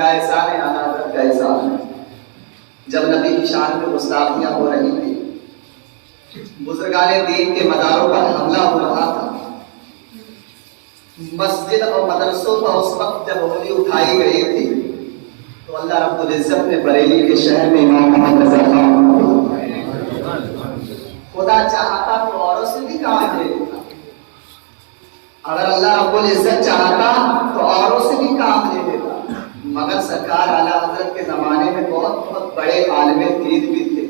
کا احسان ہے، اعلیٰ حضرت کا احسان ہے۔ جب نبی کی شان میں گستاخیاں ہو رہی تھی، بزرگان دین کے مداروں پر حملہ ہو رہا تھا، مسجد اور مدرسوں پر اس وقت جب انگلی اٹھائی گئی تھی، تو اللہ رب العزت نے بریلی کے شہر میں امام محمد رضا خان خدا چاہتا تو اوروں سے بھی کام لے لیتا۔ اگر اللہ رب العزت چاہتا تو اوروں سے بھی کام لے لیتا، مگر سرکار اعلیٰ حضرت کے زمانے میں بہت بڑے عالم دین بھی تھے،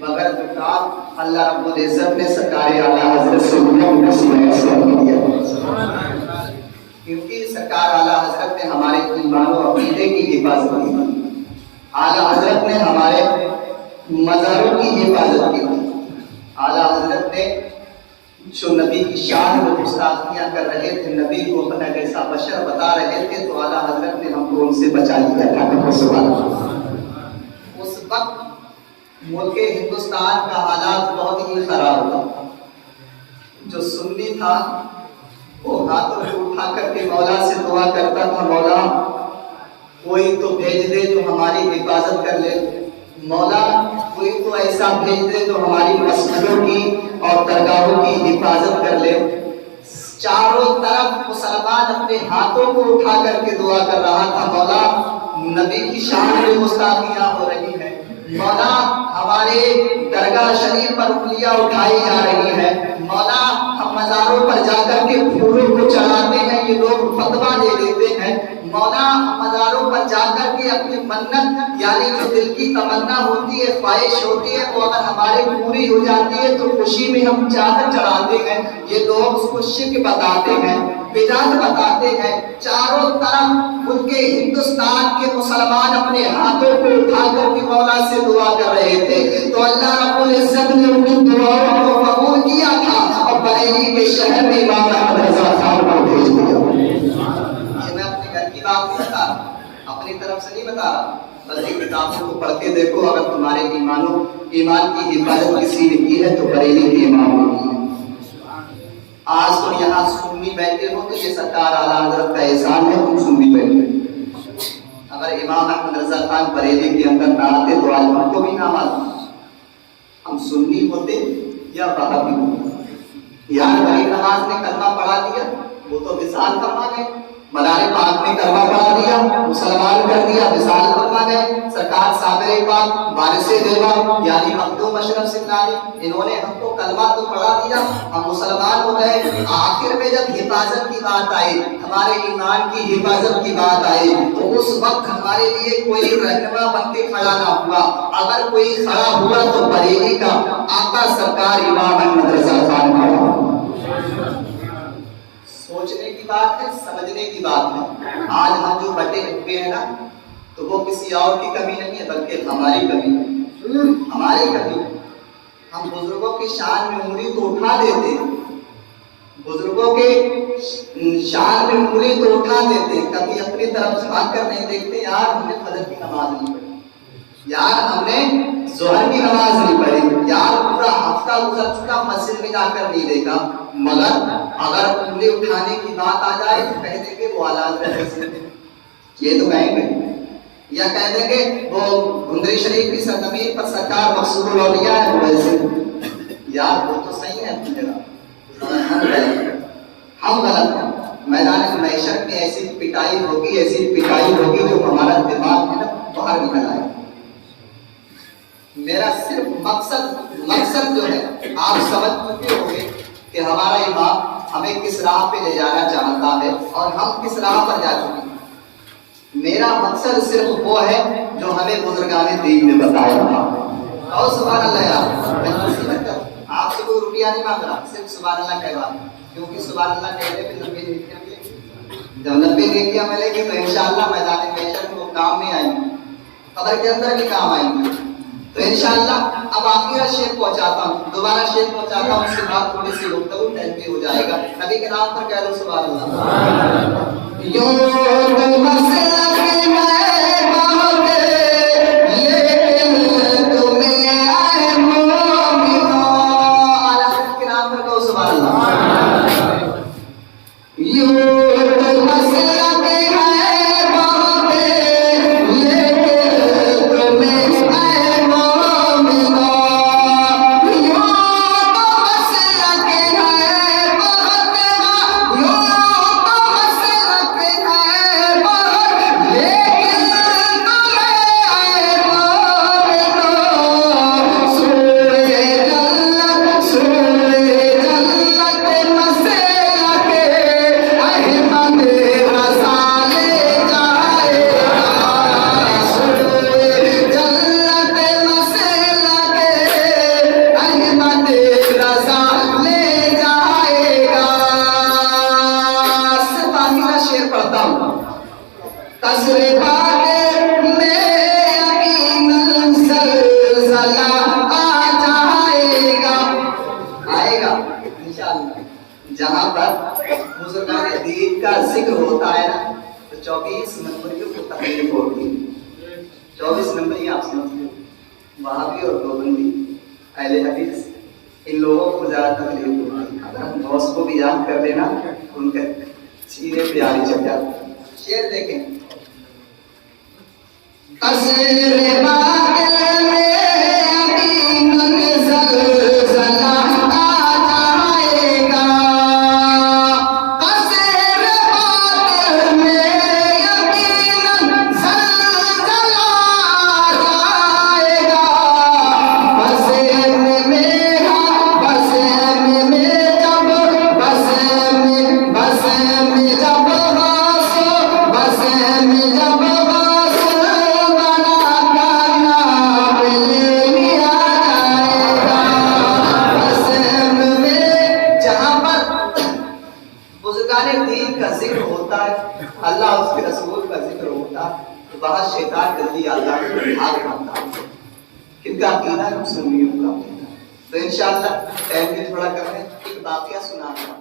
مگر کام اللہ رب العزت نے سرکار اعلیٰ حضرت سے دیا، کیونکہ سرکار اعلیٰ حضرت نے ہمارے ایمان و عقیدے کی حفاظت کی، اعلیٰ حضرت نے ہمارے مزاروں کی حفاظت کی، اعلیٰ حضرت نے جو نبی کی شان میں گستاخیاں کر رہے تھے، نبی کو اپنا جیسا بشر بتا رہے تھے، تو اعلیٰ حضرت نے ہم کو ان سے بچا لیا تھا۔ اس وقت ملک ہندوستان کا حالات بہت ہی خراب تھا۔ جو سنی تھا وہ ہاتھوں کو اٹھا کر کے مولا سے دعا کرتا تھا، مولا کوئی تو بھیج دے جو ہماری حفاظت کر لے، مولا کوئی تو ایسا بھیج دے جو ہماری مسجدوں کی اور درگاہوں کی حفاظت کر لے۔ چاروں طرف مسلمان اپنے ہاتھوں کو اٹھا کر کے دعا کر رہا تھا، مولا نبی کی شان میں گستاخیاں ہو رہی ہیں، مولا ہمارے درگاہ شریف پر انگلیاں اٹھائی جا رہی ہیں، مولا ہم مزاروں پر جا کر کے پھولوں کو چڑھاتے ہیں، یہ لوگ فتویٰ دے دیتے ہیں، مولا مزاروں پر جا کر کے اپنی منت یعنی جو دل کی تمنا ہوتی ہے، خواہش ہوتی ہے، وہ اگر ہماری پوری ہو جاتی ہے تو خوشی میں ہم چادر چڑھاتے ہیں، یہ لوگ اس کو شرک بتاتے ہیں، بدعت بتاتے ہیں۔ چاروں طرف ملک ہندوستان کے مسلمان اپنے ہاتھوں کو اٹھا کر کے مولا سے دعا کر رہے تھے، تو اللہ رب العزت نے ان کی دعاؤں کو قبول کیا تھا اور بریلی کے شہر میں امام محمد رضا خان کو بھیج دیا۔ بات نہیں بتا رہا، اپنی طرف سے نہیں بتا رہا، بلکہ کتابوں کو پڑھ کے دیکھو، اگر تمہارے ایمان کی حفاظت کسی نے کی ہے تو بریلی کے امام نے کی ہے۔ آج تم یہاں سنی بیٹھے ہو تو یہ سرکار اعلیٰ حضرت کا احسان ہے، تم سنی بیٹھے۔ اگر امام احمد رضا خان بریلی کے اندر نہ آتے تو آج ہم کو بھی نہ معلوم، ہم سنی ہوتے یا وہابی ہوتے۔ یار بھائی نماز نے کلمہ پڑھا دیا، وہ تو وصال فرما گئے، مدار پاک نے کلمہ پڑھا دیا، مسلمان کر دیا، وصال فرما گئے۔ سرکار صابر پاک وارث دیوا یعنی مخدوم اشرف سنانی، انہوں نے ہم کو کلمہ تو پڑھا دیا، ہم مسلمان ہو گئے۔ آخر میں جب حفاظت کی بات آئی، ہمارے ایمان کی حفاظت کی بات آئی، تو اس وقت ہمارے لیے کوئی رہنما بن کے کھڑا نہ ہوا۔ اگر کوئی کھڑا ہوا تو بریلی کا آقا سرکار امام احمد رضا خان کھڑا ہوا۔ سوچنے کی بات ہے، سمجھنے کی بات ہے۔ آج ہم جو بٹے ہوئے ہیں نا، تو وہ کسی اور کی کمی نہیں ہے، بلکہ ہماری کمی ہے، ہماری کمی ہے۔ ہم بزرگوں کی شان میں انگلی تو اٹھا دیتے ہیں، بزرگوں کے شان میں انگلی تو اٹھا دیتے ہیں، کبھی اپنی طرف جھانک کر نہیں دیکھتے، یار ہم نے فجر کی نماز نہیں پڑھی، یار ہم نے ظہر کی نماز نہیں پڑھی، یار پورا ہفتہ گزر چکا مسجد میں جا کر نہیں دیکھا۔ مگر اگر انگلی اٹھانے کی بات آ جائے تو کہہ دیں گے وہ حالات ایسے، یہ تو کہیں گے، یا کہہ دیں گے وہ گندری شریف کی سرزمین پر سرکار مقصود الاولیاء ہے، وہ ایسے۔ یار وہ تو صحیح ہے اپنی جگہ، ہم غلط ہیں۔ میدان محشر میں ایسی پٹائی ہوگی جو ہمارا دماغ ہے نا باہر نکل آئے۔ میرا صرف مقصد جو ہے آپ سمجھ چکے ہوں گے کہ ہمارا امام ہمیں کس راہ پہ لے جانا چاہتا ہے اور ہم کس راہ پر جا چکے ہیں۔ میرا مقصد صرف وہ ہے جو ہمیں بزرگان دین نے بتایا تھا۔ اور سبحان اللہ یار، آپ سے کوئی روپیہ نہیں مانگ رہا، صرف سبحان اللہ کہوا، کیونکہ سبحان اللہ کہنے پہ 90 نیکیاں ملیں گی۔ جب 90 نیکیاں ملیں گی تو انشاءاللہ میدان محشر میں وہ کام میں آئیں گی، قبر کے اندر بھی کام آئیں گی۔ تو انشاءاللہ اب آخرہ شیخ پہنچاتا ہوں، دوبارہ شیخ پہنچاتا ہوں، اس کے بعد تھوڑی سی گفتگو ٹائم پہ ہو جائے گا۔ نبی کے نام پر کہہ دو سبحان اللہ۔ قصر باغ میں یقیناً زلزلہ آ جائے گا انشاءاللہ. جہاں پر بزرگان دین کا ذکر ہوتا ہے نا تو 24 نمبر کو تکلیف ہوتی ہے. 24 نمبر یہ آپ سمجھتے ہیں وہابی اور دیوبندی اہل حدیث ان لوگوں کو زیادہ تکلیف ہوتی ہے. اگر ہم دوست کو بھی یاد کر لینا ان کے سینے پہ آری چڑھ جاتی ہے. شعر دیکھیں. قصر باغ میں یقیناً زلزلہ آ جائے گا. قصر باغ میں یقیناً زلزلہ آ جائے گا. بس میں دین کا ذکر ہوتا ہے اللہ اس کے رسول کا ذکر ہوتا ہے تو وہاں شیطان جلدی آتا ہے بھاگ پاتا ہے. کن کا عقیدہ ہے؟ سنیوں کا عقیدہ. تو انشاءاللہ ٹائم بھی تھوڑا کم ہے. ایک واقعہ سناتا ہوں.